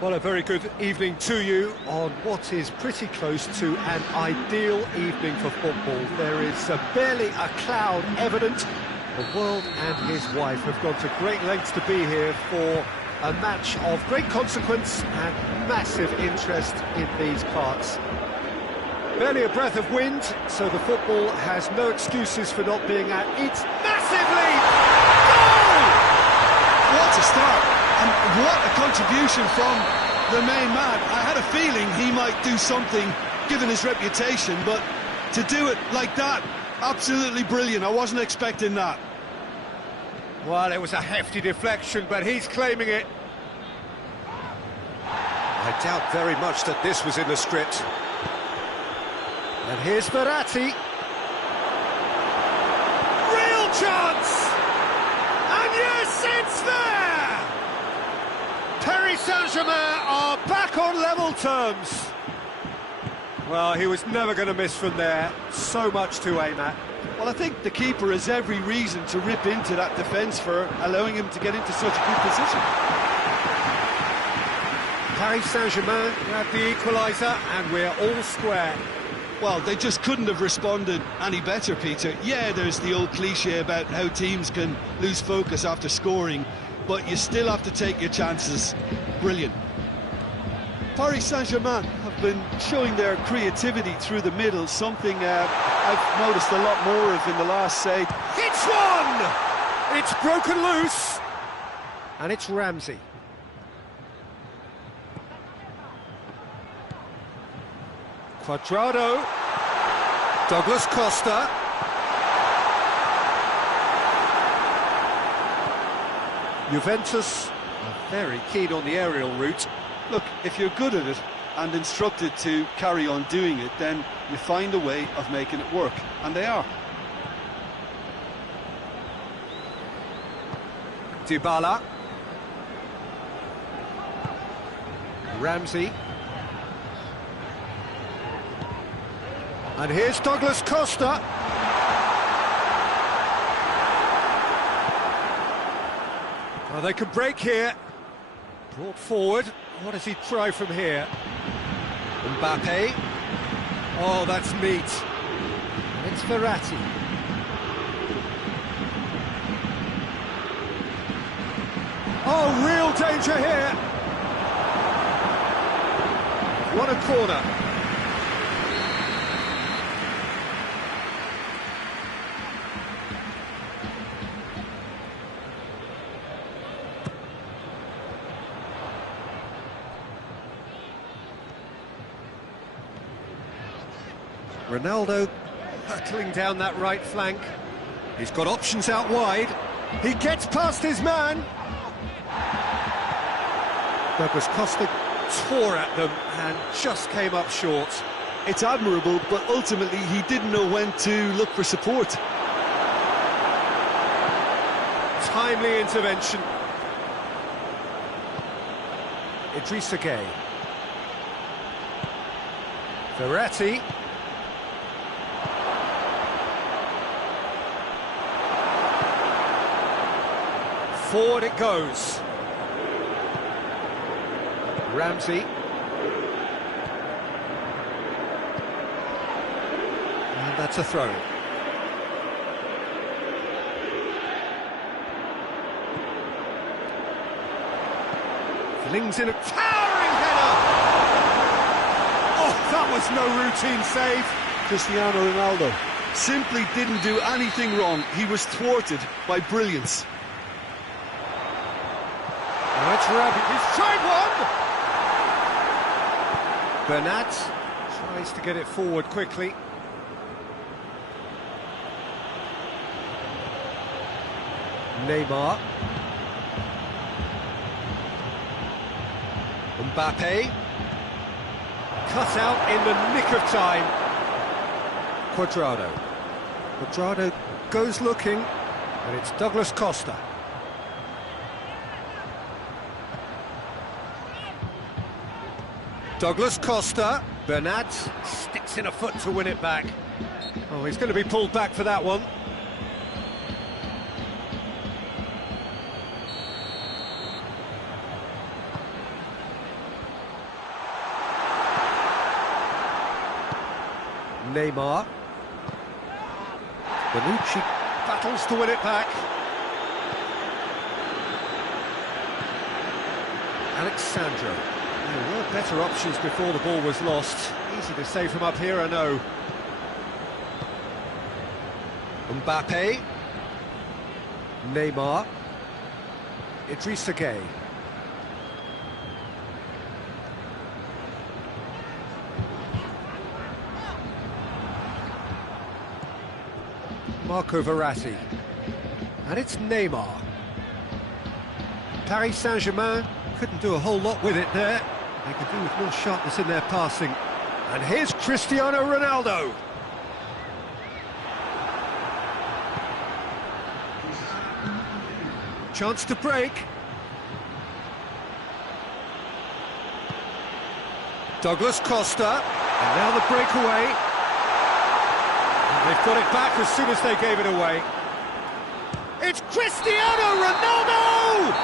Well, a very good evening to you on what is pretty close to an ideal evening for football. There is barely a cloud evident. The world and his wife have gone to great lengths to be here for a match of great consequence and massive interest in these parts. Barely a breath of wind, so the football has no excuses for not being at its massive lead. Goal! What a start! And what a contribution from the main man. I had a feeling he might do something, given his reputation, but to do it like that, absolutely brilliant. I wasn't expecting that. Well, it was a hefty deflection, but he's claiming it. I doubt very much that this was in the script. And here's Verratti. Real chance! And yes, it's there! Paris Saint-Germain are back on level terms. Well, he was never going to miss from there. So much to aim at. Well, I think the keeper has every reason to rip into that defence for allowing him to get into such a good position. Paris Saint-Germain grab the equaliser, and we're all square. Well, they just couldn't have responded any better, Peter. Yeah, there's the old cliché about how teams can lose focus after scoring, but you still have to take your chances. Brilliant. Paris Saint-Germain have been showing their creativity through the middle, something I've noticed a lot more of in the last, say... It's one! It's broken loose! And it's Ramsey. Cuadrado. Douglas Costa. Juventus are very keen on the aerial route. Look, if you're good at it and instructed to carry on doing it, then you find a way of making it work, and they are. Dybala. Ramsey. And here's Douglas Costa. Well, they could break here. Brought forward. What does he try from here? Mbappe. Oh, that's neat. And it's Verratti. Oh, real danger here. What a corner. Ronaldo hurtling down that right flank. He's got options out wide. He gets past his man. Douglas Costa tore at them and just came up short. It's admirable, but ultimately he didn't know when to look for support. Timely intervention. Idrissa Gueye. Verratti. Forward it goes. Ramsey. And that's a throw. Flings in a towering header! Oh, that was no routine save. Cristiano Ronaldo simply didn't do anything wrong. He was thwarted by brilliance. That's Rabiot. He's tried one! Bernat tries to get it forward quickly. Neymar. Mbappe. Cut out in the nick of time. Cuadrado. Cuadrado goes looking, and it's Douglas Costa. Douglas Costa. Bernat sticks in a foot to win it back. Oh, he's going to be pulled back for that one. Neymar. Bonucci battles to win it back. Alexandro. There were better options before the ball was lost. Easy to say from up here, I know. Mbappe. Neymar. Idrissa Gueye. Marco Verratti. And it's Neymar. Paris Saint-Germain couldn't do a whole lot with it there. They could do with more sharpness in their passing. And here's Cristiano Ronaldo. Chance to break. Douglas Costa. And now the breakaway. And they've got it back as soon as they gave it away. It's Cristiano Ronaldo!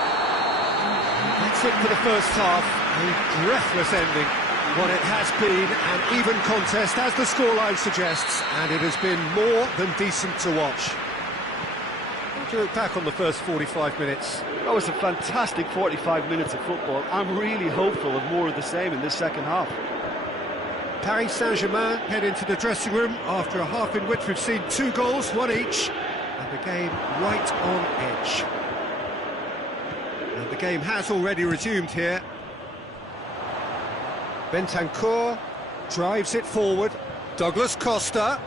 That's it for the first half. A breathless ending. What it has been an even contest, as the scoreline suggests, and it has been more than decent to watch. How do you look back on the first 45 minutes? That was a fantastic 45 minutes of football. I'm really hopeful of more of the same in this second half. Paris Saint-Germain head into the dressing room after a half in which we've seen 2 goals, 1 each, and the game right on edge. And the game has already resumed here. Bentancur drives it forward. Douglas Costa.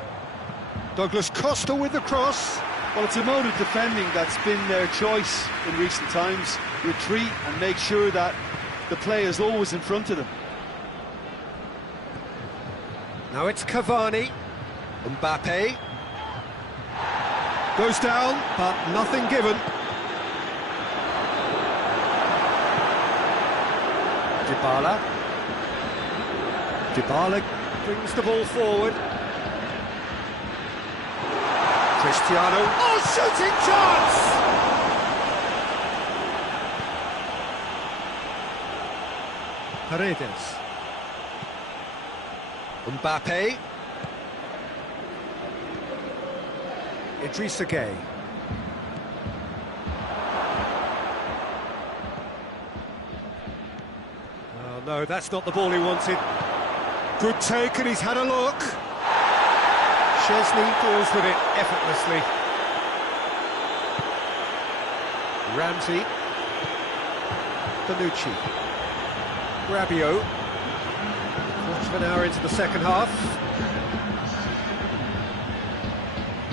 Douglas Costa with the cross. Well, it's a mode of defending that's been their choice in recent times. Retreat and make sure that the play is always in front of them. Now it's Cavani. Mbappe. Goes down, but nothing given. Dybala. Dybala brings the ball forward. Cristiano. Oh, shooting chance! Paredes. Mbappe. Idrissa Gueye. Oh no, that's not the ball he wanted. Good take, and he's had a look. Chesney deals with it effortlessly. Ramsey. Bonucci. Rabiot. Quarter of an hour into the second half.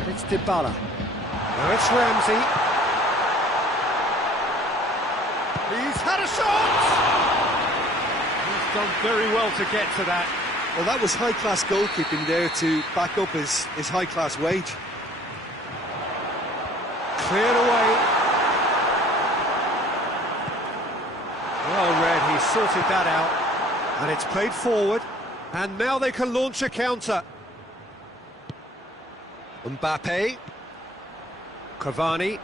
And it's Dybala. Now it's Ramsey. He's had a shot! He's done very well to get to that. Well, that was high-class goalkeeping there to back up his high-class wage. Cleared away. Well read, he sorted that out. And it's played forward. And now they can launch a counter. Mbappe. Cavani.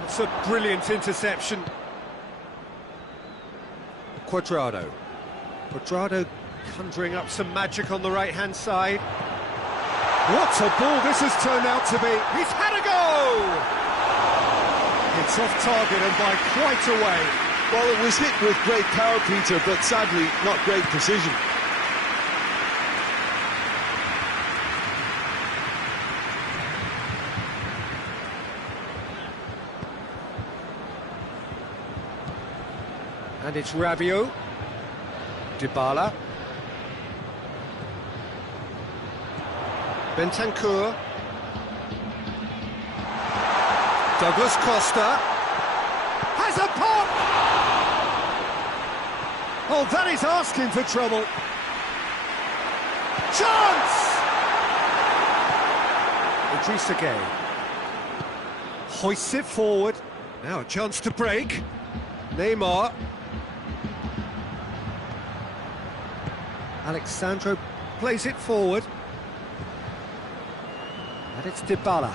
That's a brilliant interception. Cuadrado. Cuadrado conjuring up some magic on the right-hand side. What a ball this has turned out to be. He's had a go! It's off target and by quite a way. Well, it was hit with great power, Peter, but sadly not great precision. And it's Rabiot. Dybala. Bentancur. Douglas Costa. Has a pop! Oh, that is asking for trouble. Chance! Idrissa Gueye. Hoists it forward. Now a chance to break. Neymar. Alexandro plays it forward. And it's Dybala.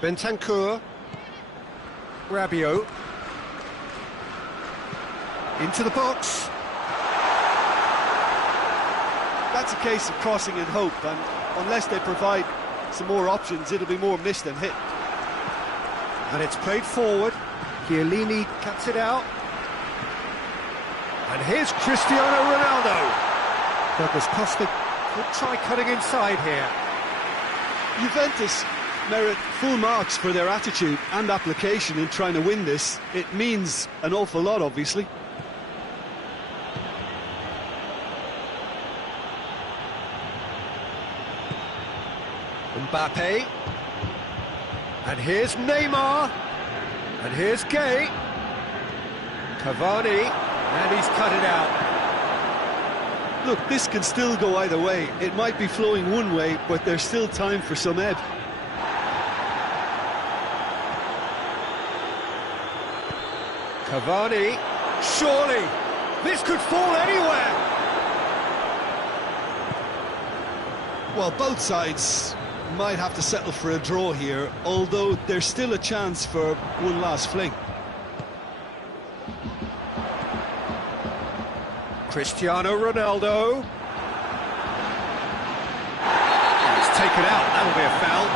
Bentancur. Rabiot. Into the box. That's a case of crossing in hope, and unless they provide some more options, it'll be more miss than hit. And it's played forward. Chiellini cuts it out. And here's Cristiano Ronaldo. Douglas Costa could try cutting inside here. Juventus merit full marks for their attitude and application in trying to win this. It means an awful lot, obviously. Mbappe. And here's Neymar. And here's Gay. Cavani. And he's cut it out. Look, this can still go either way. It might be flowing one way, but there's still time for some ebb. Cavani. Surely. This could fall anywhere. Well, both sides might have to settle for a draw here, although there's still a chance for one last fling. Cristiano Ronaldo. He's taken out, that'll be a foul.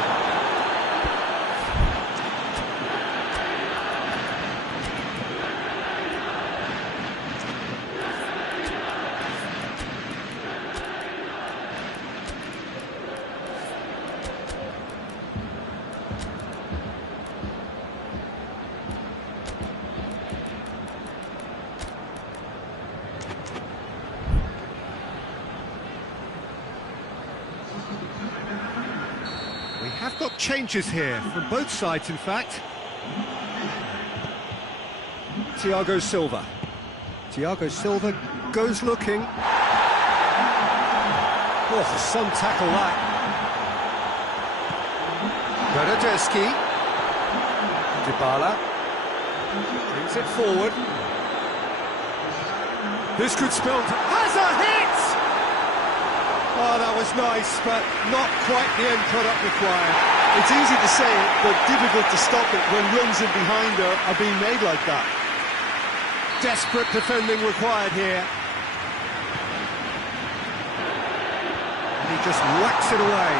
We have got changes here, from both sides in fact. Thiago Silva. Thiago Silva goes looking. Oh, some tackle that. Bernardeschi. Dybala. Brings it forward. This could spell... Has a hit! Oh, that was nice, but not quite the end product required. It's easy to say it, but difficult to stop it when runs in behind are being made like that. Desperate defending required here. And he just whacks it away.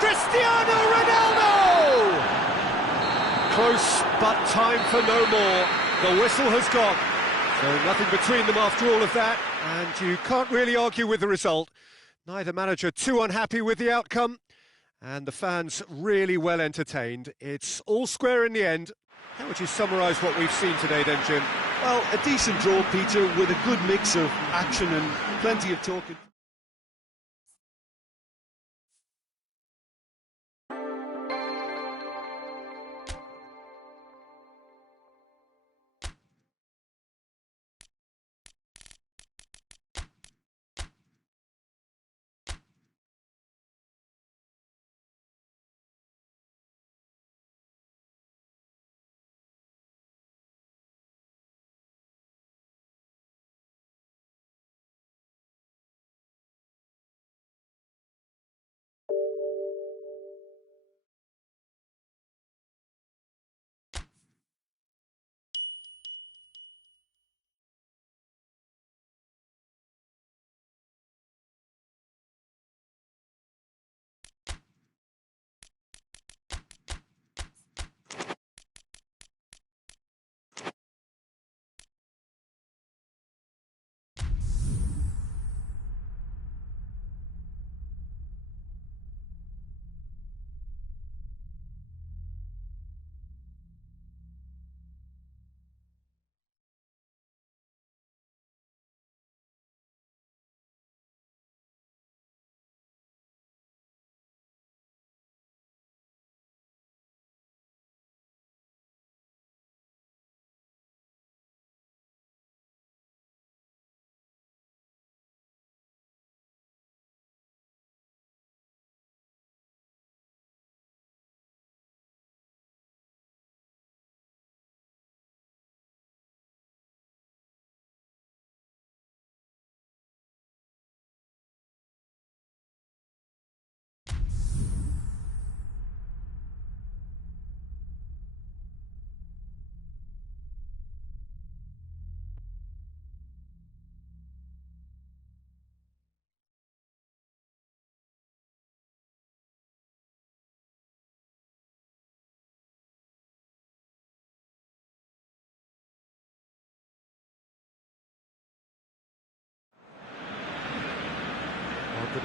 Cristiano Ronaldo! Close, but time for no more. The whistle has gone. So nothing between them after all of that, and you can't really argue with the result. Neither manager too unhappy with the outcome, and the fans really well entertained. It's all square in the end. How would you summarise what we've seen today then, Jim? Well, a decent draw, Peter, with a good mix of action and plenty of talking.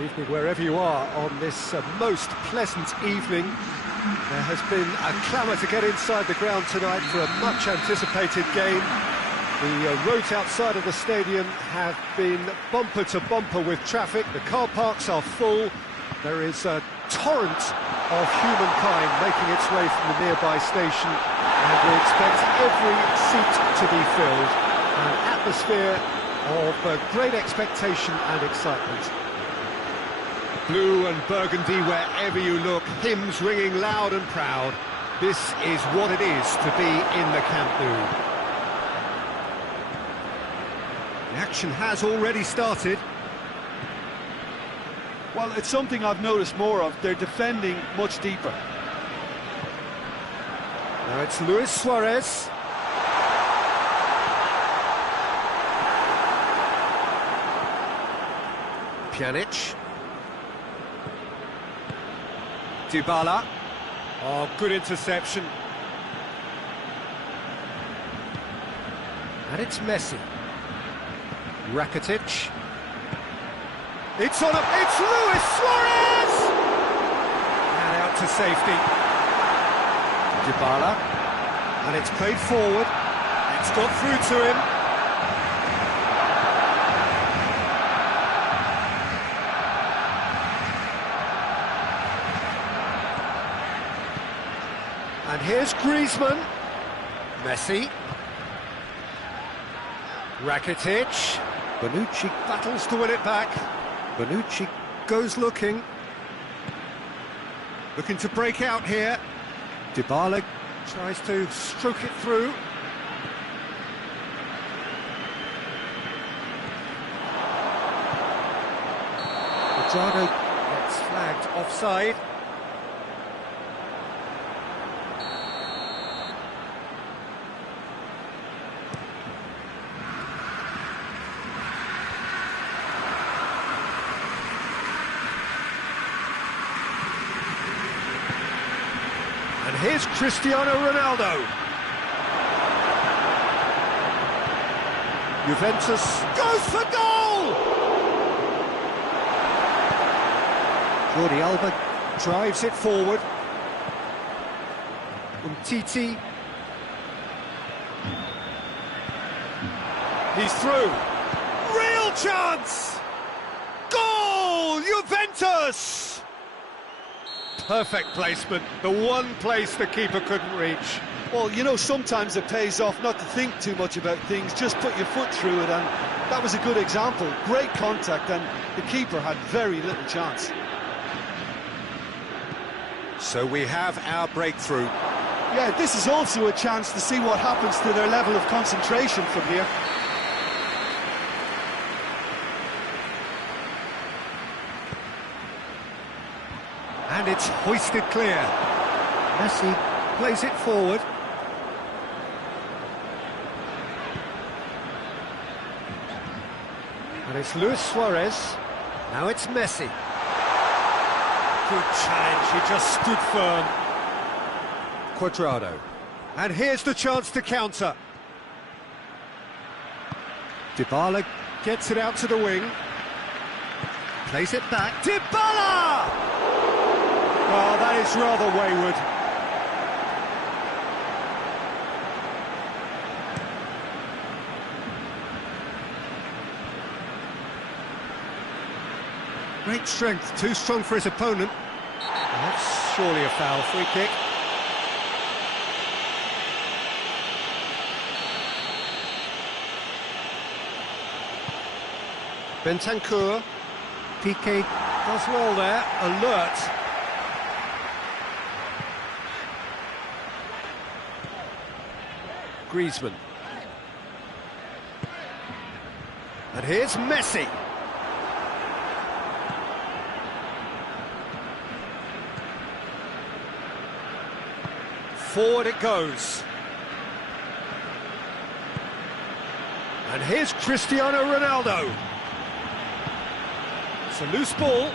Evening wherever you are on this most pleasant evening. There has been a clamour to get inside the ground tonight for a much anticipated game. The roads outside of the stadium have been bumper to bumper with traffic. The car parks are full. There is a torrent of humankind making its way from the nearby station, and we expect every seat to be filled. An atmosphere of great expectation and excitement. Blue and burgundy wherever you look, hymns ringing loud and proud. This is what it is to be in the Camp Nou. The action has already started. Well, it's something I've noticed more of. They're defending much deeper. Now it's Luis Suarez. Pjanic. Dybala. Oh, good interception. And it's Messi. Rakitic. It's Luis Suarez! And out to safety. Dybala. And it's played forward. It's got through to him. And here's Griezmann. Messi. Rakitic. Bonucci battles to win it back. Bonucci goes looking to break out here. Dybala tries to stroke it through. Quadrado gets flagged offside. And here's Cristiano Ronaldo. Juventus goes for goal! Jordi Alba drives it forward. Umtiti. He's through. Real chance! Goal! Juventus! Perfect placement, the one place the keeper couldn't reach. Well, you know, sometimes it pays off not to think too much about things, just put your foot through it, and that was a good example. Great contact, and the keeper had very little chance. So we have our breakthrough. Yeah, this is also a chance to see what happens to their level of concentration from here. And it's hoisted clear. Messi plays it forward. And it's Luis Suarez. Now it's Messi. Good challenge, he just stood firm. Quadrado. And here's the chance to counter. Dybala gets it out to the wing. Plays it back. Dybala! Oh, that is rather wayward. Great strength, too strong for his opponent. That's surely a foul, free kick. Bentancur. Piqué does well there, alert. Griezmann. And here's Messi. Forward it goes. And here's Cristiano Ronaldo. It's a loose ball.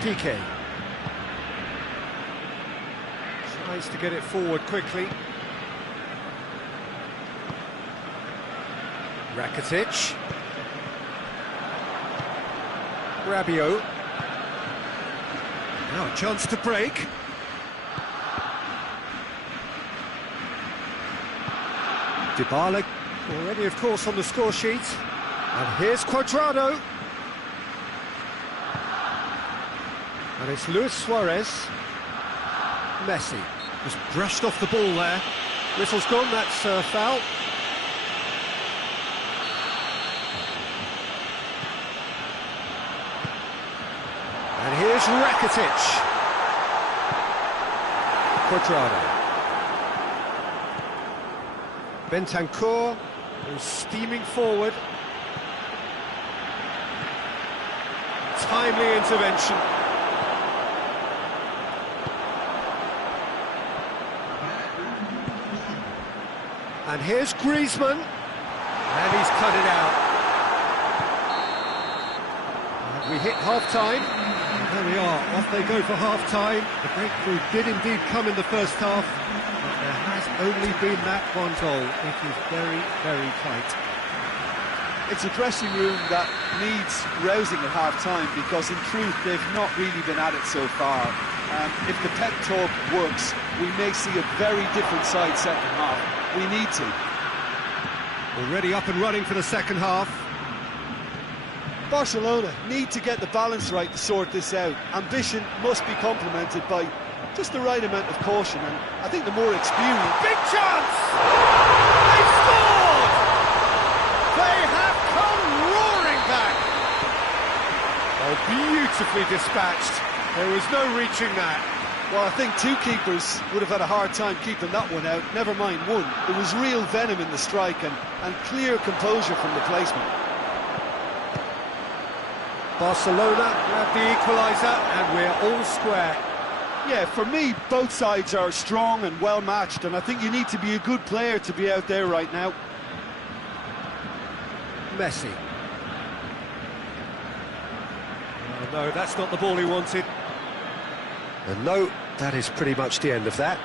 Piqué. Tries to get it forward quickly. Rakitic. Rabiot. Now a chance to break. Dybala already, of course, on the score sheet. And here's Cuadrado. And it's Luis Suarez. Messi just brushed off the ball there. Whistle's gone, that's a foul. And here's Rakitic. Cuadrado. Bentancur, who's steaming forward. Timely intervention. And here's Griezmann. And he's cut it out. And we hit half-time. There we are, off they go for half-time. The breakthrough did indeed come in the first half, but there has only been that one goal. It is very, very tight. It's a dressing room that needs rousing at half-time because, in truth, they've not really been at it so far. If the pep talk works, we may see a very different side second half. We need to. Already up and running for the second half. Barcelona need to get the balance right to sort this out. Ambition must be complemented by just the right amount of caution, and I think the more experienced... Big chance! They scored! They have come roaring back! Oh, beautifully dispatched. There was no reaching that. Well, I think two keepers would have had a hard time keeping that one out, never mind one. There was real venom in the strike and clear composure from the placement. Barcelona grab the equaliser and we're all square. Yeah, for me, both sides are strong and well matched, and I think you need to be a good player to be out there right now. Messi. Oh, no, that's not the ball he wanted. And no, that is pretty much the end of that.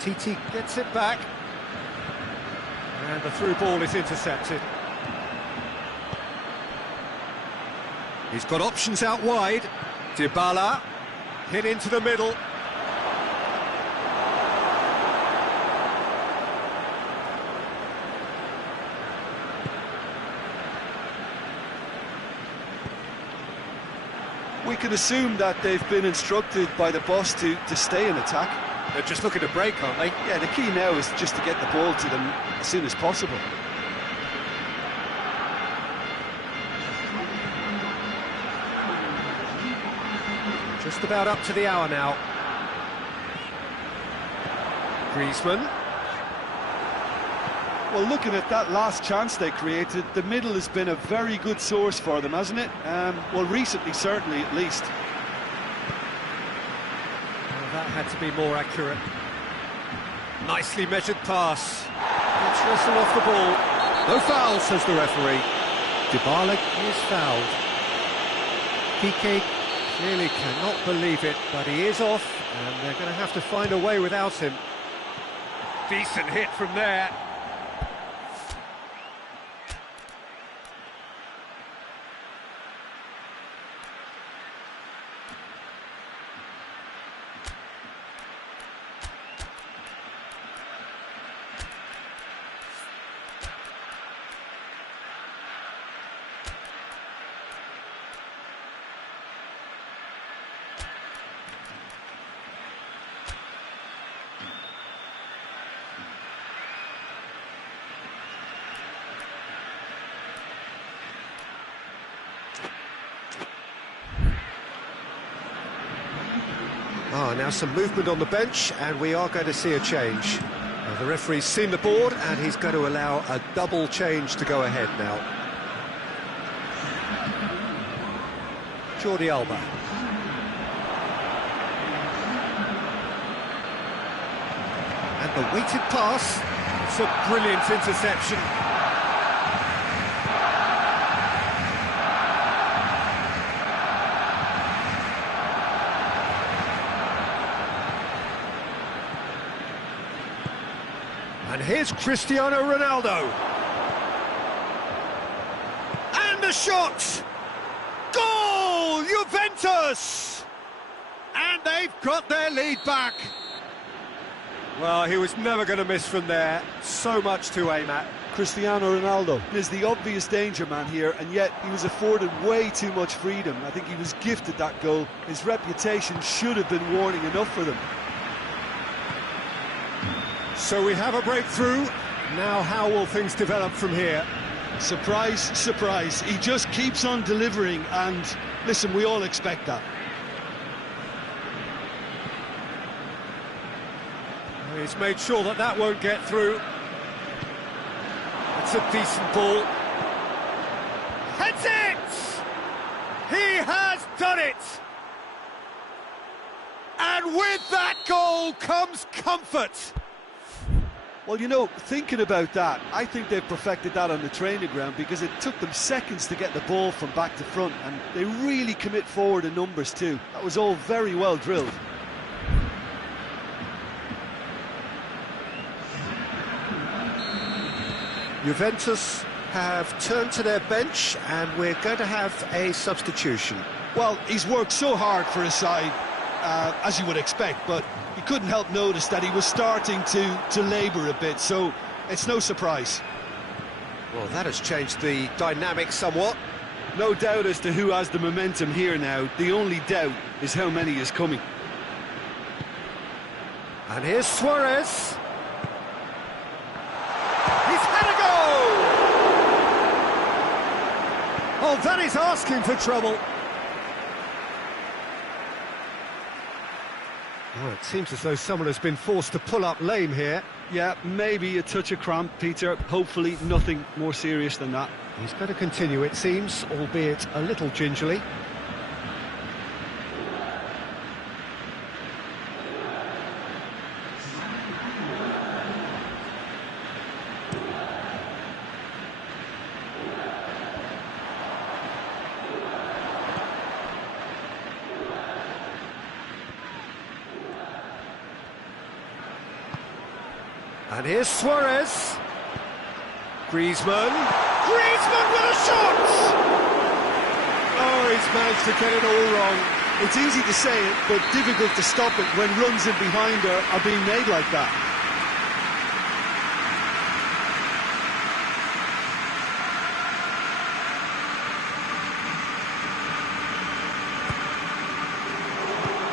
Titi gets it back. And the through ball is intercepted. He's got options out wide. Dybala, hit into the middle. We can assume that they've been instructed by the boss to stay in attack. They're just looking to break, aren't they? Yeah, the key now is just to get the ball to them as soon as possible. Just about up to the hour now. Griezmann. Well, looking at that last chance they created, the middle has been a very good source for them, hasn't it? Well, recently, certainly, at least. Well, that had to be more accurate. Nicely measured pass. Let's whistle off the ball. No foul, says the referee. Dybala is fouled. Piqué clearly cannot believe it, but he is off, and they're going to have to find a way without him. Decent hit from there. Now some movement on the bench, and we are going to see a change. The referee's seen the board, and he's going to allow a double change to go ahead now. Jordi Alba. And the weighted pass. It's a brilliant interception. And here's Cristiano Ronaldo. And the shot! Goal! Juventus! And they've got their lead back. Well, he was never going to miss from there. So much to aim at. Cristiano Ronaldo is the obvious danger man here, and yet he was afforded way too much freedom. I think he was gifted that goal. His reputation should have been warning enough for them. So we have a breakthrough. Now how will things develop from here? Surprise, surprise. He just keeps on delivering, and listen, we all expect that. He's made sure that that won't get through. It's a decent ball. Heads it! He has done it! And with that goal comes comfort. Well, you know, thinking about that, I think they've perfected that on the training ground, because it took them seconds to get the ball from back to front, and they really commit forward in numbers too. That was all very well drilled. Juventus have turned to their bench, and we're going to have a substitution. Well, he's worked so hard for his side, as you would expect, but you couldn't help notice that he was starting to labour a bit, so it's no surprise. Well, that has changed the dynamic somewhat. No doubt as to who has the momentum here now. The only doubt is how many is coming. And here's Suarez. He's had a goal! Oh, that is asking for trouble. Well, it seems as though someone has been forced to pull up lame here. Yeah, maybe a touch of cramp, Peter. Hopefully nothing more serious than that. He's going to continue, it seems, albeit a little gingerly. And here's Suarez. Griezmann. Griezmann with a shot! Oh, he's managed to get it all wrong. It's easy to say it, but difficult to stop it when runs in behind are being made like that.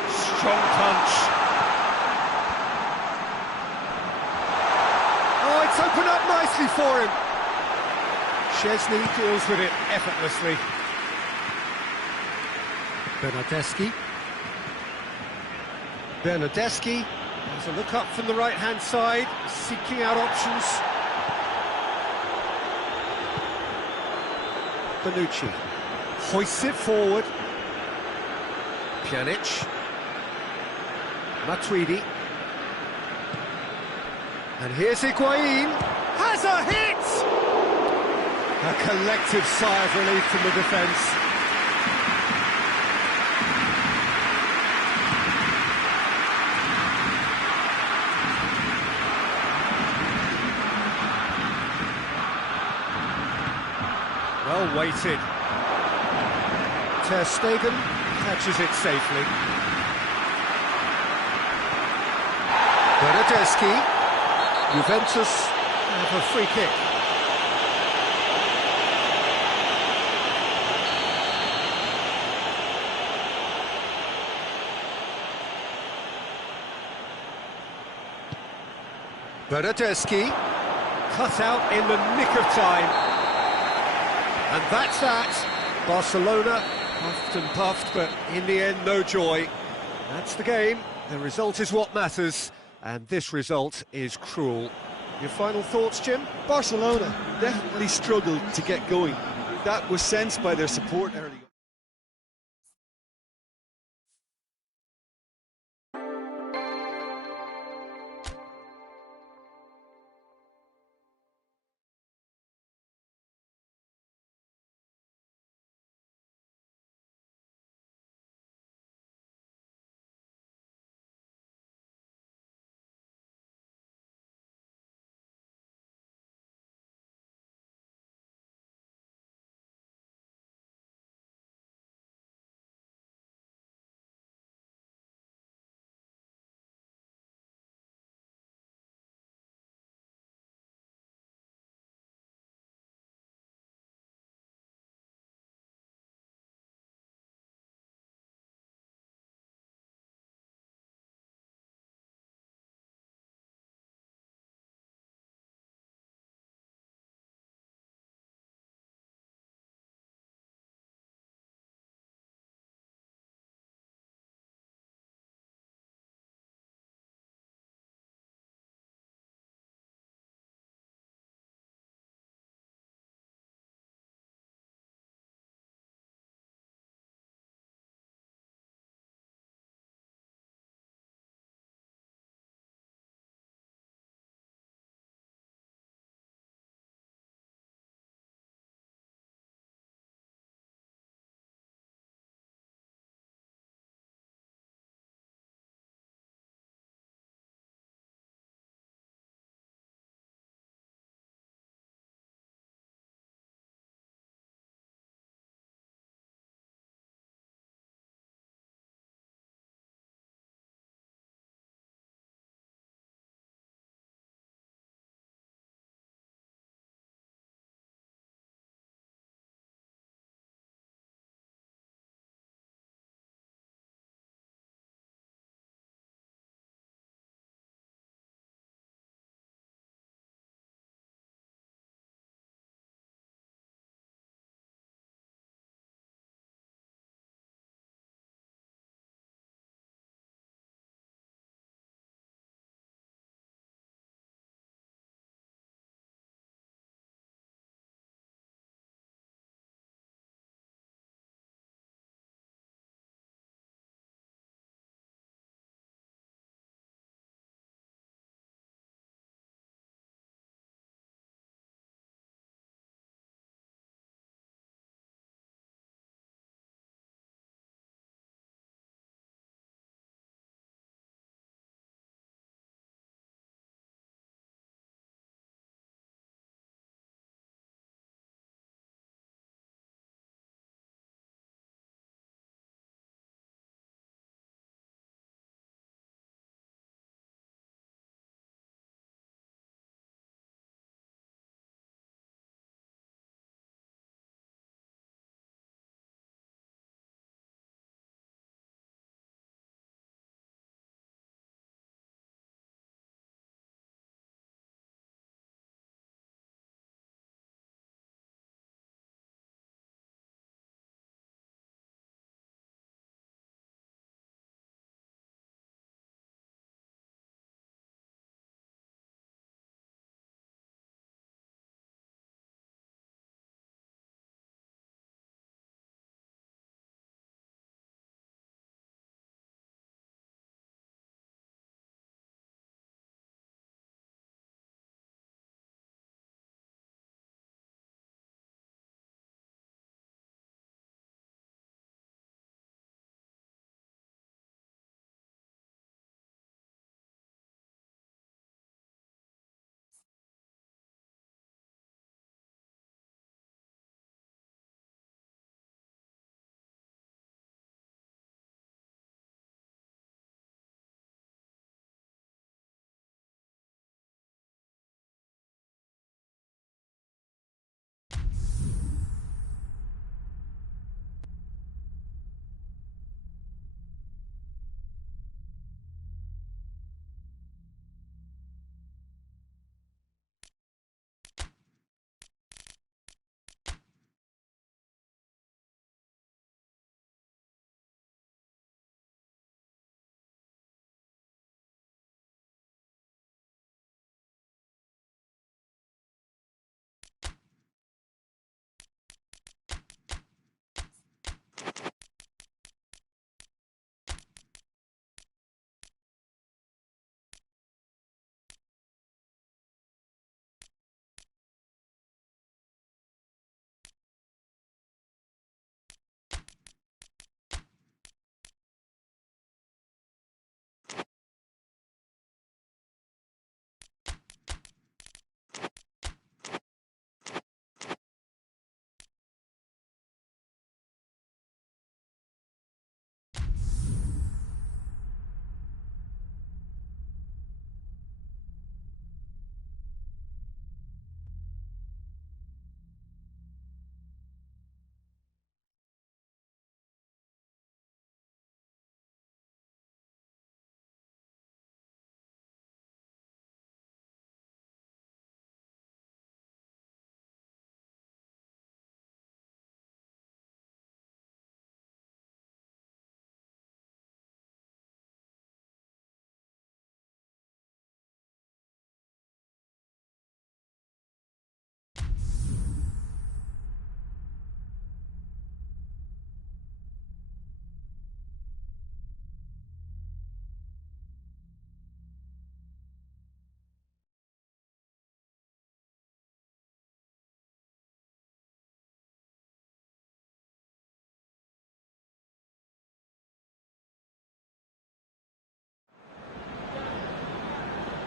Strong punch. Oh, it's opened up nicely for him. Chesney deals with it effortlessly. Bernardeschi has a look up from the right-hand side, seeking out options. Bonucci hoists it forward. Pjanic. Matuidi. And here's Higuain. Has a hit! A collective sigh of relief from the defence. Well weighted. Ter Stegen catches it safely. Bernardeschi. Juventus have a free kick. Bernardeschi cut out in the nick of time. And that's that. Barcelona puffed and puffed, but in the end, no joy. That's the game. The result is what matters, and this result is cruel. Your final thoughts, Jim? Barcelona definitely struggled to get going. That was sensed by their support early.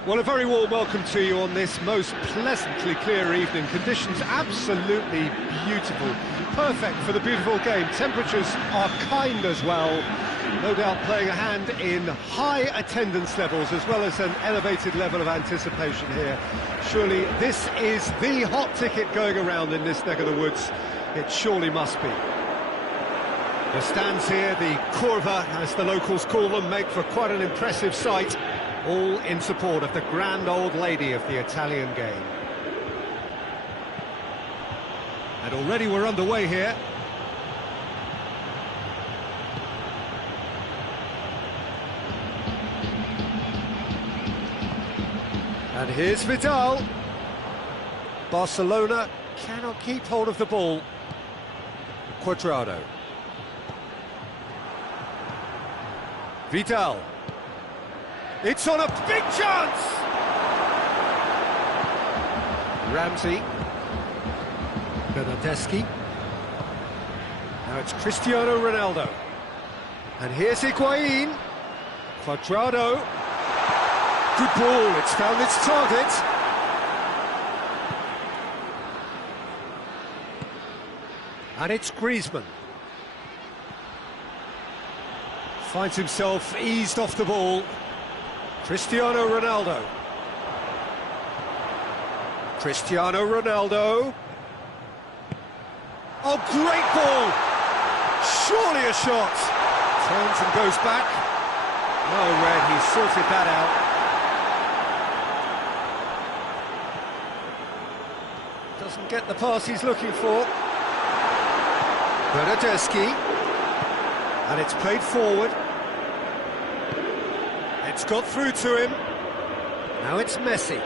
Well, a very warm welcome to you on this most pleasantly clear evening. Conditions absolutely beautiful. Perfect for the beautiful game. Temperatures are kind as well. No doubt playing a hand in high attendance levels as well as an elevated level of anticipation here. Surely this is the hot ticket going around in this neck of the woods. It surely must be. The stands here, the curva, as the locals call them, make for quite an impressive sight. All in support of the grand old lady of the Italian game. And already we're underway here. And here's Vidal. Barcelona cannot keep hold of the ball. Cuadrado. Vidal. It's on a big chance! Ramsey. Bernardeschi. Now it's Cristiano Ronaldo. And here's Higuain. Cuadrado. Good ball, it's found its target. And it's Griezmann. Finds himself eased off the ball. Cristiano Ronaldo. Cristiano Ronaldo. Oh, great ball! Surely a shot. Turns and goes back. No, Red, he sorted that out. Doesn't get the pass he's looking for. Bernardeschi. And it's played forward. It's got through to him. Now it's Messi.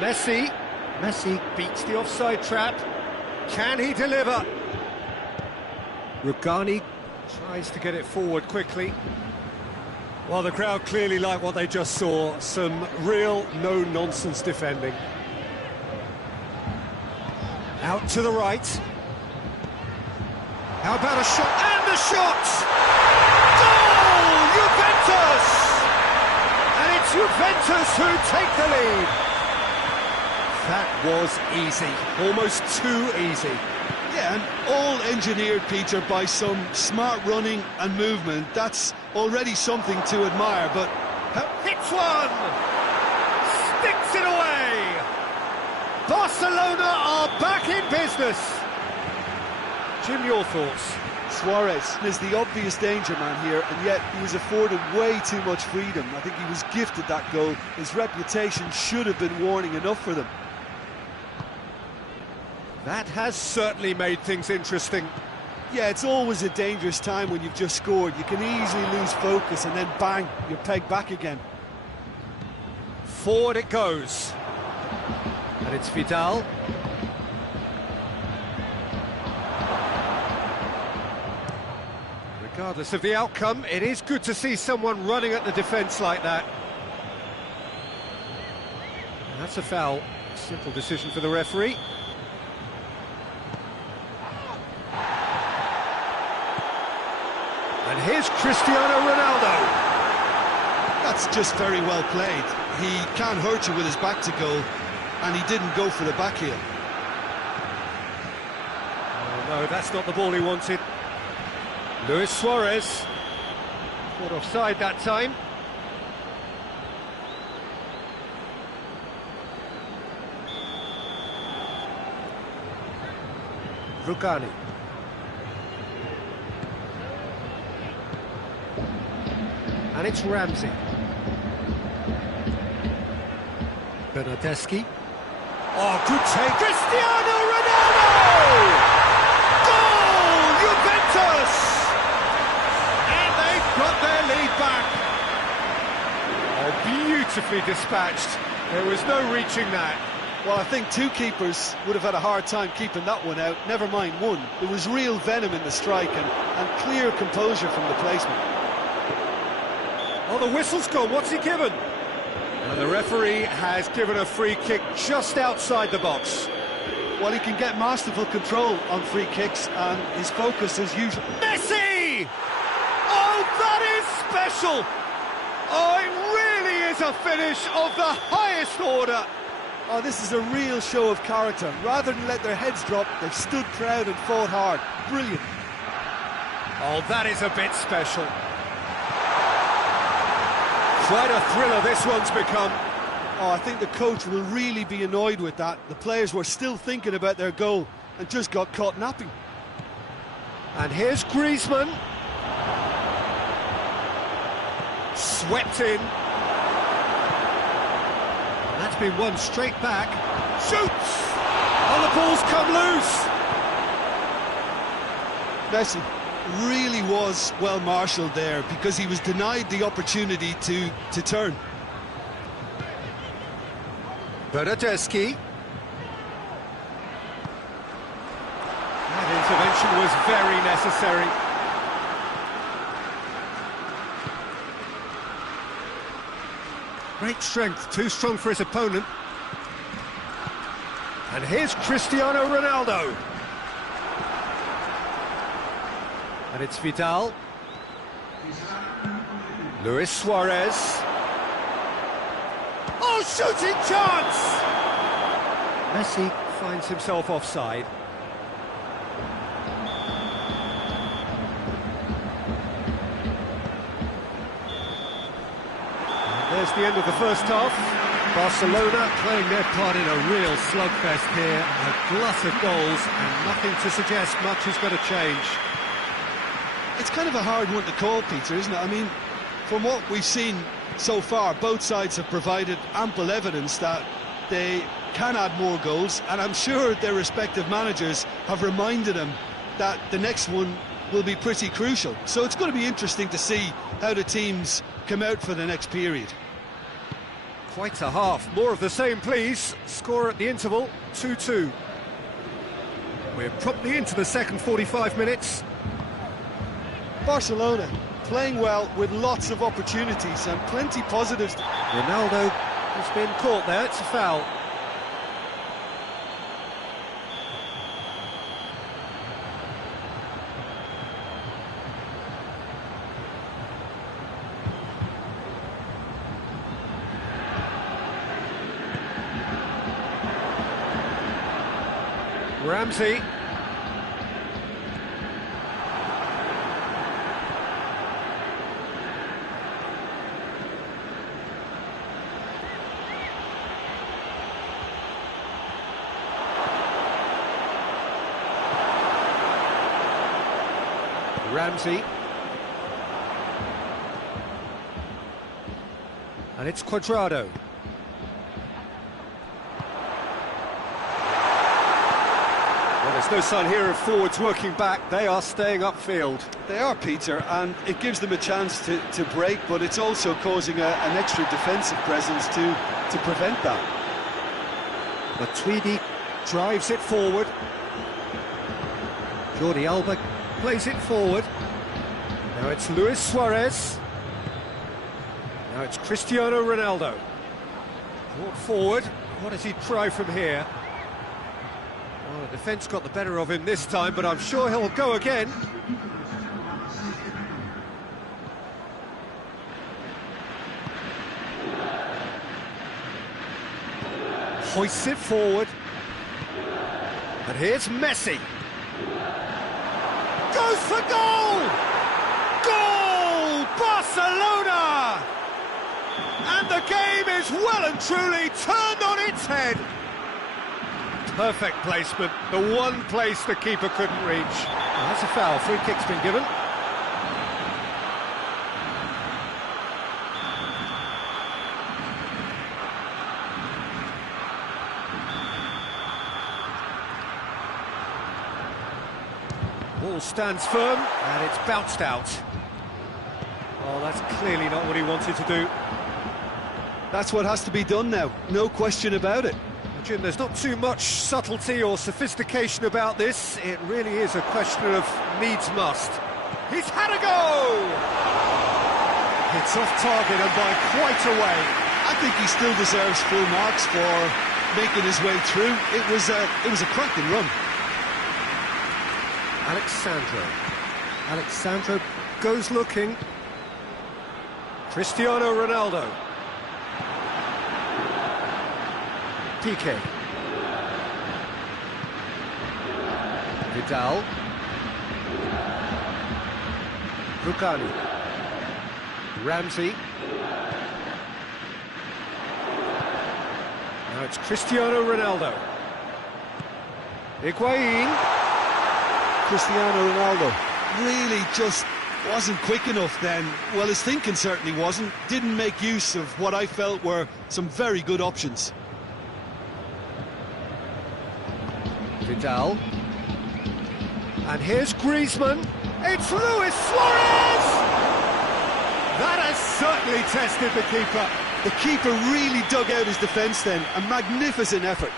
Messi beats the offside trap. Can he deliver? Rugani tries to get it forward quickly. Well, the crowd clearly like what they just saw. Some real no-nonsense defending. Out to the right. How about a shot? And the shot! Goal! Juventus! And it's Juventus who take the lead. That was easy, almost too easy. Yeah, and all engineered, Peter, by some smart running and movement. That's already something to admire, but... Hits one! Sticks it away! Barcelona are back in business! Jim, your thoughts? Suarez is the obvious danger man here, and yet he was afforded way too much freedom. I think he was gifted that goal. His reputation should have been warning enough for them. That has certainly made things interesting. Yeah, it's always a dangerous time when you've just scored. You can easily lose focus and then bang, you're pegged back again. Forward it goes. And it's Vidal. Regardless of the outcome, it is good to see someone running at the defence like that. And that's a foul. Simple decision for the referee. And here's Cristiano Ronaldo. That's just very well played. He can't hurt you with his back to goal, and he didn't go for the back heel. Oh, no, that's not the ball he wanted. Luis Suarez. Caught offside that time. Rugani. And it's Ramsey. Bernardeschi. Oh, good take. Cristiano Ronaldo! Goal! Juventus! And they've got their lead back. Oh, beautifully dispatched. There was no reaching that. Well, I think two keepers would have had a hard time keeping that one out, never mind one. There was real venom in the strike and clear composure from the placement. Oh, the whistle's gone. What's he given? And the referee has given a free kick just outside the box. Well, he can get masterful control on free kicks, and his focus is usual. Messi! Oh, that is special! Oh, it really is a finish of the highest order. Oh, this is a real show of character. Rather than let their heads drop, they've stood proud and fought hard. Brilliant. Oh, that is a bit special. Quite a thriller this one's become. Oh, I think the coach will really be annoyed with that. The players were still thinking about their goal and just got caught napping. And here's Griezmann. Swept in. That's been won straight back. Shoots! Oh, the ball's come loose. Messi really was well marshalled there because he was denied the opportunity to turn. Bernardeschi. That intervention was very necessary. Great strength, too strong for his opponent. And here's Cristiano Ronaldo. And it's Vidal. Luis Suarez. Oh, shooting chance! Messi finds himself offside. And there's the end of the first half. Barcelona playing their part in a real slugfest here. A glut of goals and nothing to suggest much is going to change. It's kind of a hard one to call, Peter, isn't it? I mean, from what we've seen so far, both sides have provided ample evidence that they can add more goals, and I'm sure their respective managers have reminded them that the next one will be pretty crucial. So it's going to be interesting to see how the teams come out for the next period. Quite a half. More of the same, please. Score at the interval, 2-2. We're promptly into the second 45 minutes. Barcelona playing well with lots of opportunities and plenty positives. Ronaldo has been caught there, it's a foul. Ramsey. Ramsey. And it's Cuadrado. Well, there's no sign here of forwards working back. They are staying upfield. They are, Peter, and it gives them a chance to break, but it's also causing an extra defensive presence to prevent that. Matuidi drives it forward. Jordi Alba plays it forward. Now it's Luis Suarez. Now it's Cristiano Ronaldo. Brought forward. What does he try from here? Well, the defence got the better of him this time, but I'm sure he'll go again. Hoists it forward. And here's Messi. Goes for goal! Goal! Barcelona! And the game is well and truly turned on its head. Perfect placement, the one place the keeper couldn't reach. Well, that's a foul, free kick's been given. Ball stands firm, and it's bounced out. Oh, that's clearly not what he wanted to do. That's what has to be done now, no question about it. Jim, there's not too much subtlety or sophistication about this. It really is a question of needs must. He's had a go! It's off target and by quite a way. I think he still deserves full marks for making his way through. It was a cracking run. Alexandro goes looking. Cristiano Ronaldo. Piqué. Vidal. Rukani. Ramsey. Now it's Cristiano Ronaldo. Higuain. Cristiano Ronaldo really just wasn't quick enough then. Well, his thinking certainly wasn't. Didn't make use of what I felt were some very good options. Vidal. And here's Griezmann. It's Luis Suarez! That has certainly tested the keeper. The keeper really dug out his defence then. A magnificent effort.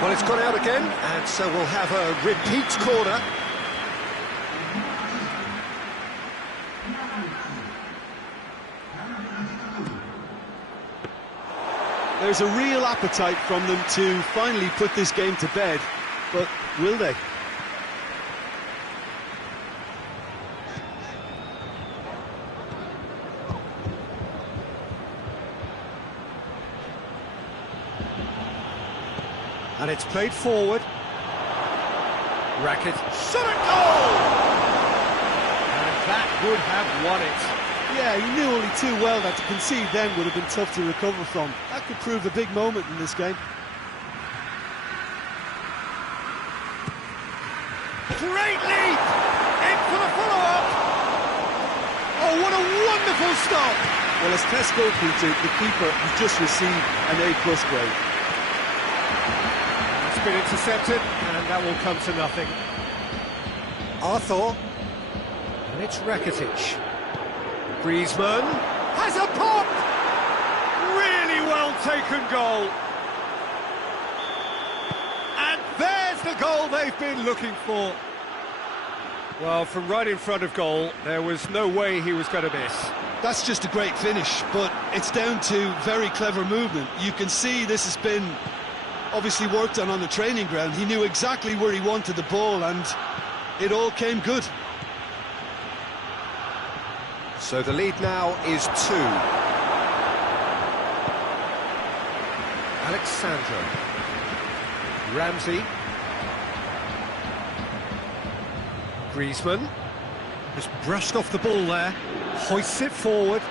Well, it's gone out again, and so we'll have a repeat corner. There's a real appetite from them to finally put this game to bed, but will they? And it's played forward. Racket, shot at goal! And that would have won it. Yeah, he knew only too well that to concede then would have been tough to recover from. That could prove a big moment in this game. Great lead! In for the follow-up! Oh, what a wonderful stop! Well, as Tesco Peter, the keeper has just received an A+ grade. It's been intercepted, and that will come to nothing. Arthur, and it's Rakitic. Griezmann has a pop! Really well taken goal. And there's the goal they've been looking for. Well, from right in front of goal, there was no way he was going to miss. That's just a great finish, but it's down to very clever movement. You can see this has been obviously worked on the training ground. He knew exactly where he wanted the ball, and it all came good. So the lead now is 2. Alexandro. Ramsey. Griezmann. Just brushed off the ball there, hoists it forward.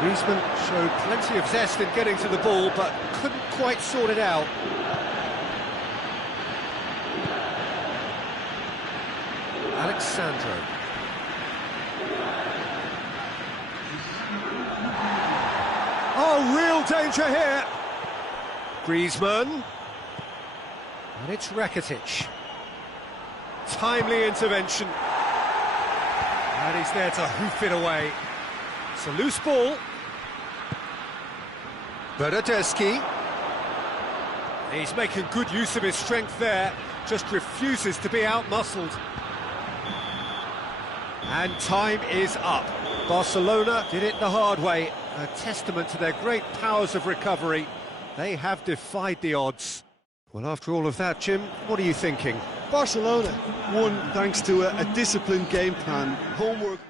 Griezmann showed plenty of zest in getting to the ball, but couldn't quite sort it out. Alexandro. Oh, real danger here. Griezmann. And it's Rakitic. Timely intervention. And he's there to hoof it away. It's a loose ball. Bernardeschi. He's making good use of his strength there. Just refuses to be out-muscled. And time is up. Barcelona did it the hard way. A testament to their great powers of recovery. They have defied the odds. Well, after all of that, Jim, what are you thinking? Barcelona won thanks to a disciplined game plan, homework.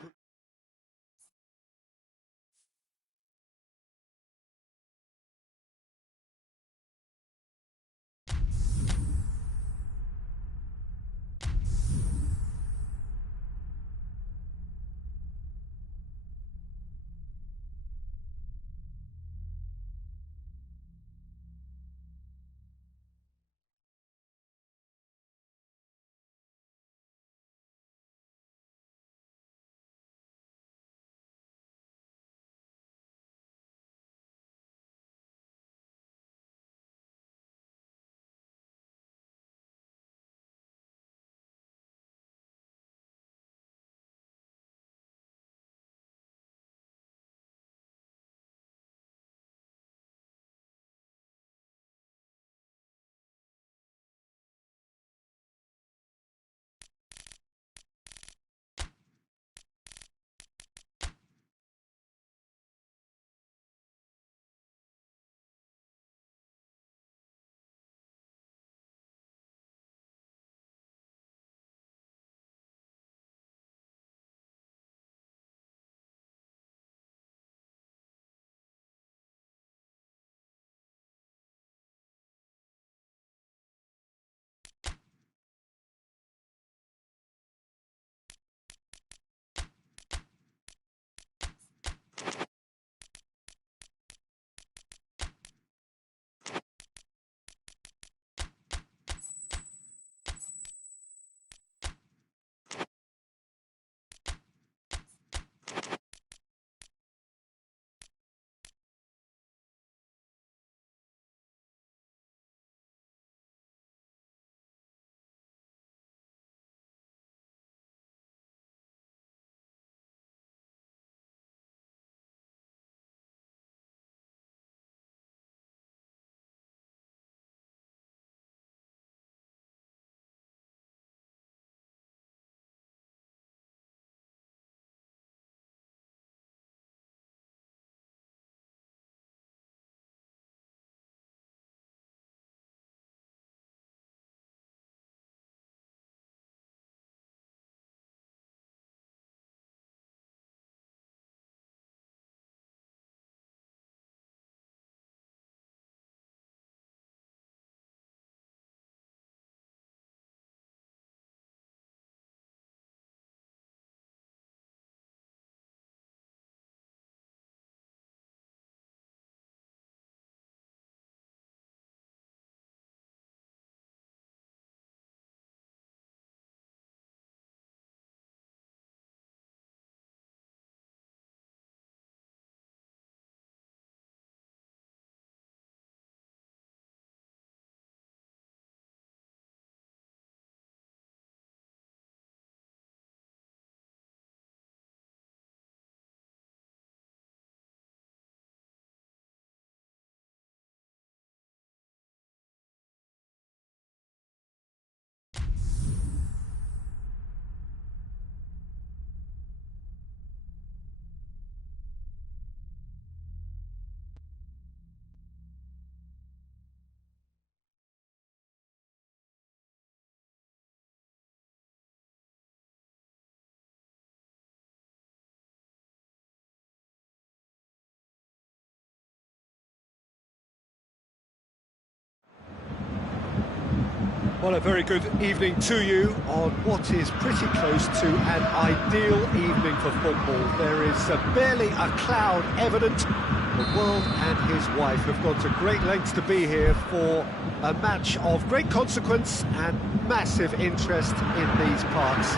Well, a very good evening to you on what is pretty close to an ideal evening for football. There is barely a cloud evident. The world and his wife have gone to great lengths to be here for a match of great consequence and massive interest in these parts.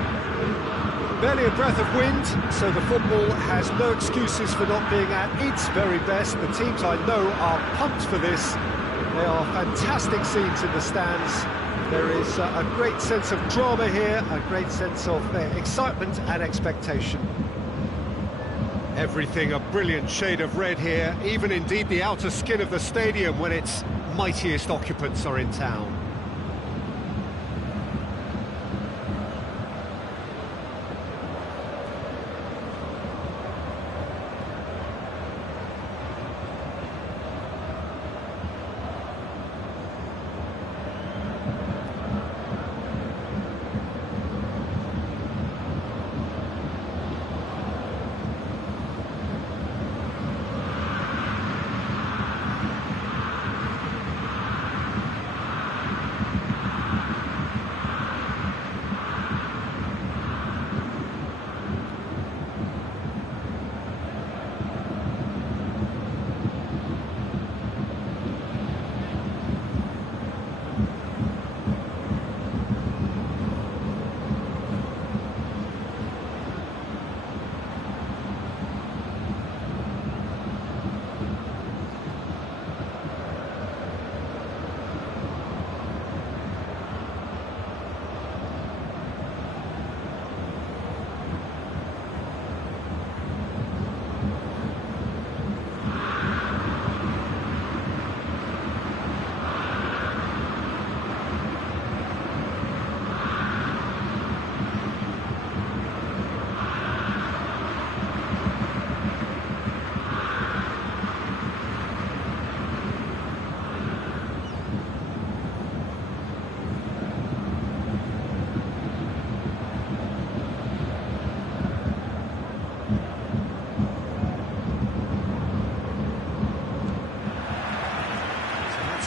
Barely a breath of wind, so the football has no excuses for not being at its very best. The teams I know are pumped for this. They are fantastic scenes in the stands. There is a great sense of drama here, a great sense of excitement and expectation. Everything a brilliant shade of red here, even indeed the outer skin of the stadium when its mightiest occupants are in town.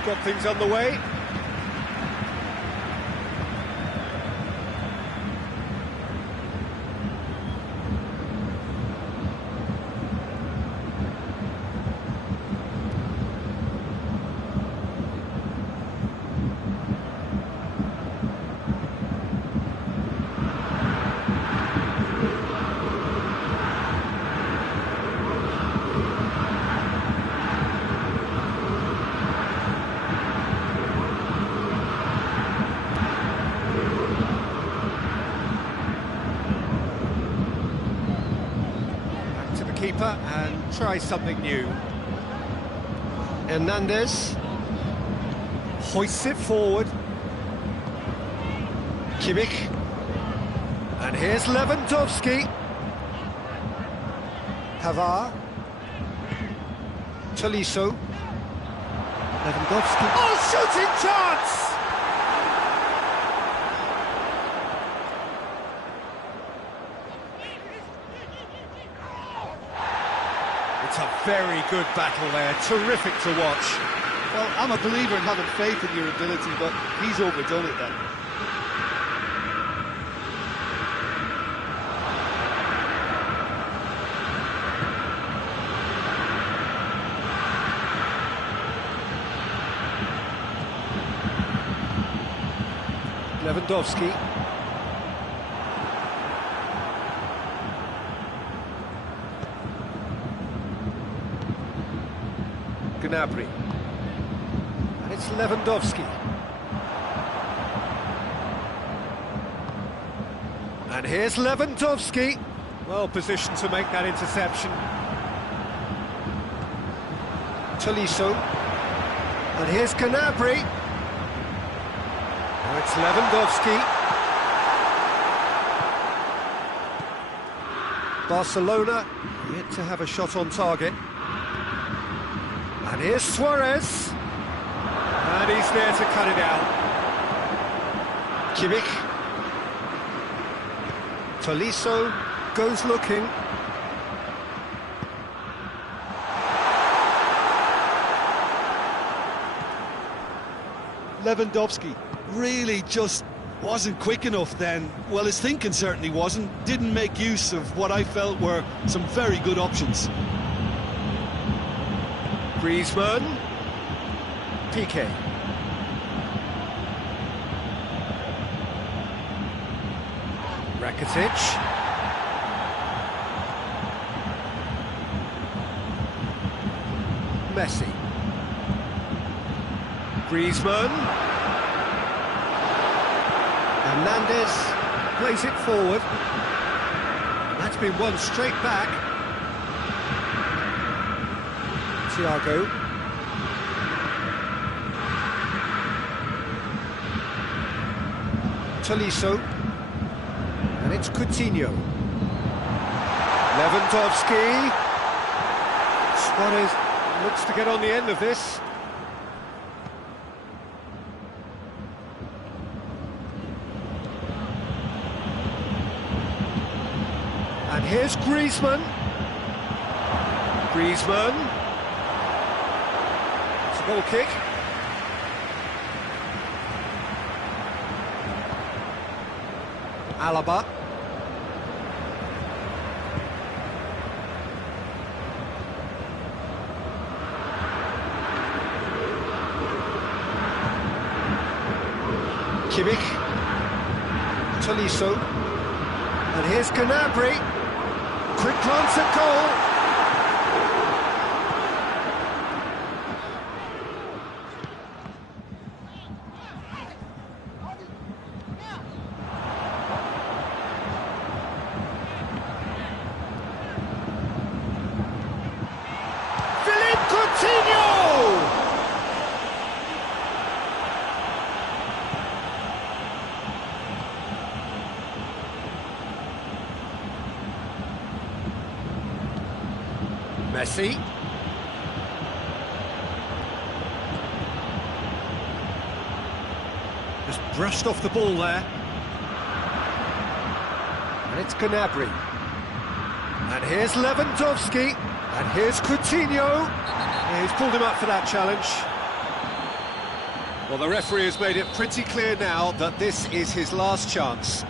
Got things on the way. Keeper and try something new. Hernandez hoists it forward. Kimmich, and here's Lewandowski. Pavard, Tolisso, Lewandowski. Oh, shooting chance! It's a very good battle there, terrific to watch. Well, I'm a believer in having faith in your ability, but he's overdone it then. Lewandowski. Gnabry, and it's Lewandowski, and here's Lewandowski, well positioned to make that interception. Tolisso, and here's Gnabry, now it's Lewandowski. Barcelona yet to have a shot on target. And here's Suarez, and he's there to cut it out. Kimmich, Tolisso goes looking. Lewandowski really just wasn't quick enough then. Well, his thinking certainly wasn't. Didn't make use of what I felt were some very good options. Griezmann. Piqué. Rakitic. Messi. Griezmann. Hernandez plays it forward. That's been won straight back. Thiago. Tolisso. And it's Coutinho. Lewandowski. Suarez looks to get on the end of this. And here's Griezmann. Griezmann. It's a goal kick. Alaba. Kimmich. Tolisso. And here's Gnabry. Quick glance at goal. Coutinho! Messi. Just brushed off the ball there. And it's Gnabry. And here's Lewandowski. And here's Coutinho. He's pulled him up for that challenge. Well, the referee has made it pretty clear now that this is his last chance.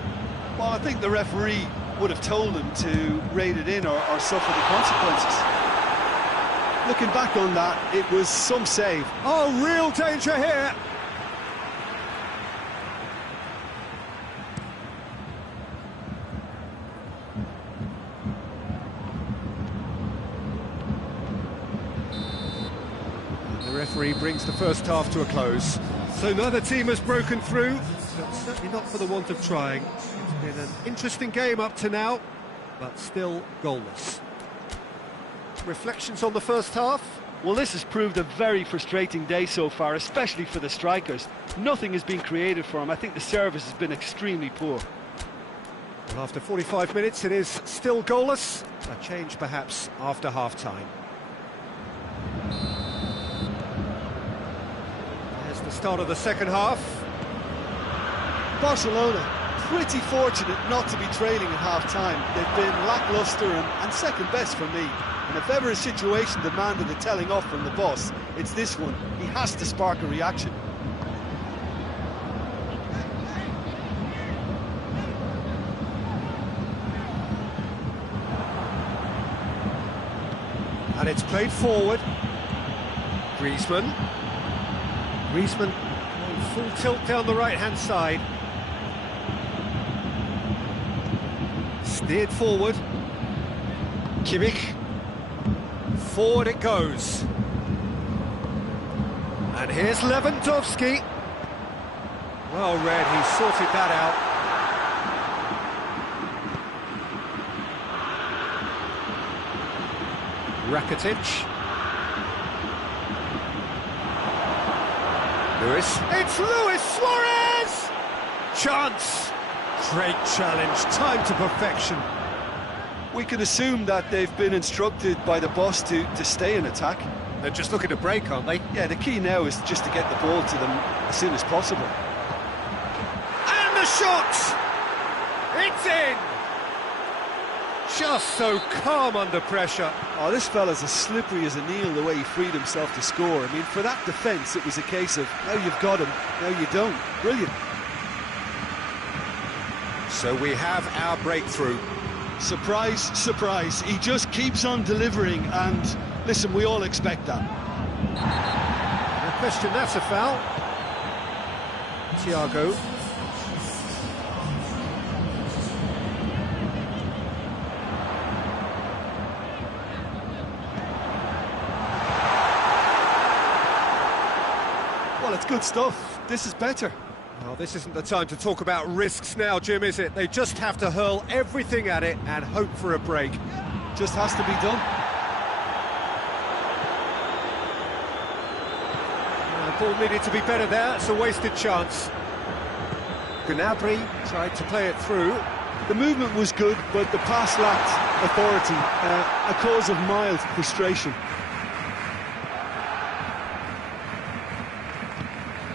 Well, I think the referee would have told him to rein it in or suffer the consequences. Looking back on that, it was some save. Oh, real danger here. The referee brings the first half to a close. So neither team has broken through, but certainly not for the want of trying. It's been an interesting game up to now, but still goalless. Reflections on the first half? Well, this has proved a very frustrating day so far, especially for the strikers. Nothing has been created for them. I think the service has been extremely poor. Well, after 45 minutes, it is still goalless. A change, perhaps, after half-time. There's the start of the second half. Barcelona, pretty fortunate not to be trailing at half-time. They've been lacklustre and second best for me. And if ever a situation demanded a telling off from the boss, it's this one. He has to spark a reaction. And it's played forward. Griezmann. Griezmann going full tilt down the right-hand side. Steered forward. Kimmich. Forward it goes. And here's Lewandowski. Well read, he sorted that out. Rakitic. Lewis. It's Luis Suarez! Chance! Great challenge, time to perfection. We can assume that they've been instructed by the boss to stay in attack. They're just looking to break, aren't they? Yeah, the key now is just to get the ball to them as soon as possible. And the shot! It's in! just so calm under pressure. Oh, this fella's as slippery as a needle, the way he freed himself to score. I mean, for that defence, it was a case of, now you've got him, now you don't. Brilliant. So we have our breakthrough. Surprise, surprise. He just keeps on delivering, and listen, we all expect that. No question, that's a foul. Thiago. Well, it's good stuff. This is better. Well, this isn't the time to talk about risks now, Jim, is it? They just have to hurl everything at it and hope for a break. Just has to be done. The ball needed to be better there. It's a wasted chance. Gnabry tried to play it through. The movement was good, but the pass lacked authority, a cause of mild frustration.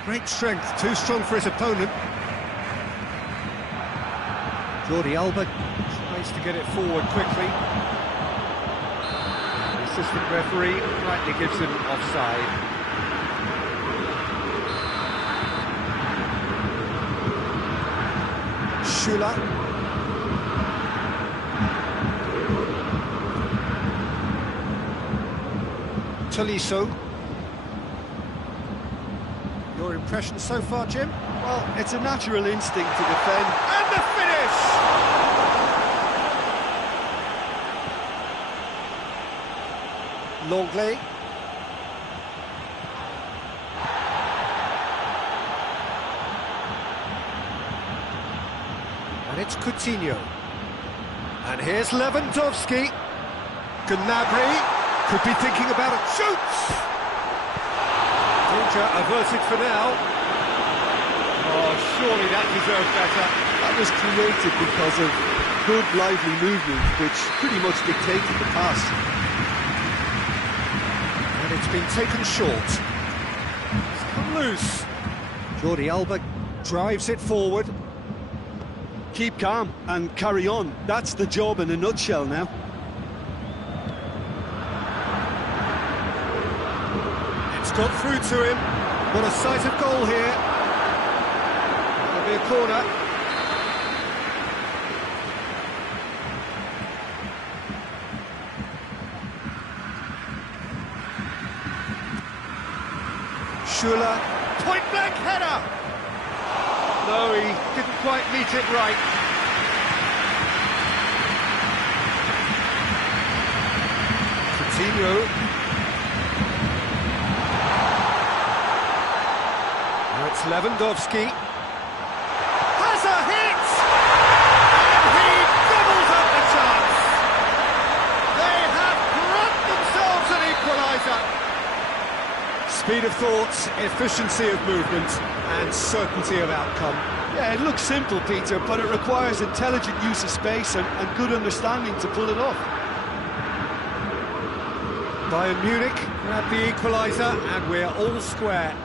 Great strength, too strong for his opponent. Jordi Alba tries to get it forward quickly. The assistant referee rightly gives him offside. Schüller. Tolisso. Your impression so far, Jim? Well, it's a natural instinct to defend. And the finish! Longley. And it's Coutinho. And here's Lewandowski. Gnabry could be thinking about it. Shoots! Danger averted for now. Oh, surely that deserved better. That was created because of good, lively movement, which pretty much dictated the pass. And it's been taken short. It's come loose. Jordi Alba drives it forward. Keep calm and carry on. That's the job in a nutshell now. Got through to him. What a sight of goal here. There'll be a corner. Schüller, point-blank header. No, he didn't quite meet it right. Coutinho. It's Lewandowski. Has a hit! And he doubles up the chance! They have grabbed themselves an equaliser! Speed of thought, efficiency of movement, and certainty of outcome. Yeah, it looks simple, Peter, but it requires intelligent use of space and good understanding to pull it off. Bayern Munich grab the equaliser, and we're all square.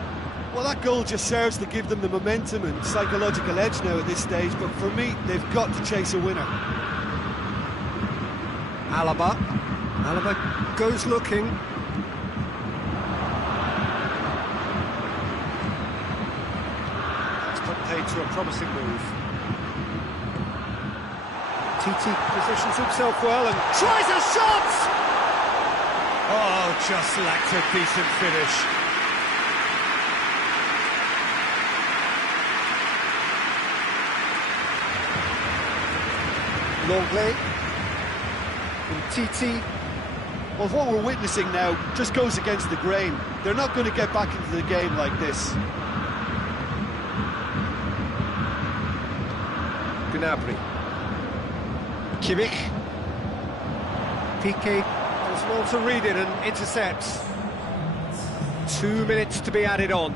Well, that goal just serves to give them the momentum and psychological edge now at this stage, but for me, they've got to chase a winner. Alaba goes looking. It's got paid to a promising move. TT positions himself well and tries a shot! Oh, just lacked a decent finish. Longley, TT. Well, what we're witnessing now just goes against the grain. They're not going to get back into the game like this. Gnabry. Kimmich. Piqué does well to read it and intercepts. 2 minutes to be added on.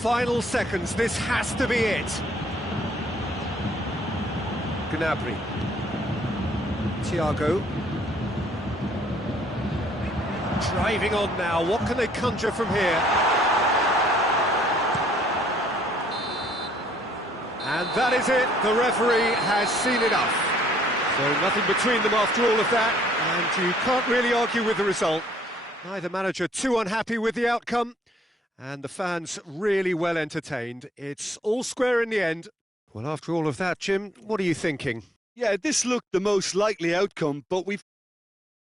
Final seconds, this has to be it. Gnabry. Thiago. Driving on now, what can they conjure from here? And that is it, the referee has seen enough. So nothing between them after all of that, and you can't really argue with the result. Neither manager too unhappy with the outcome, and the fans really well entertained. It's all square in the end. Well, after all of that, Jim, what are you thinking? Yeah, this looked the most likely outcome, but we've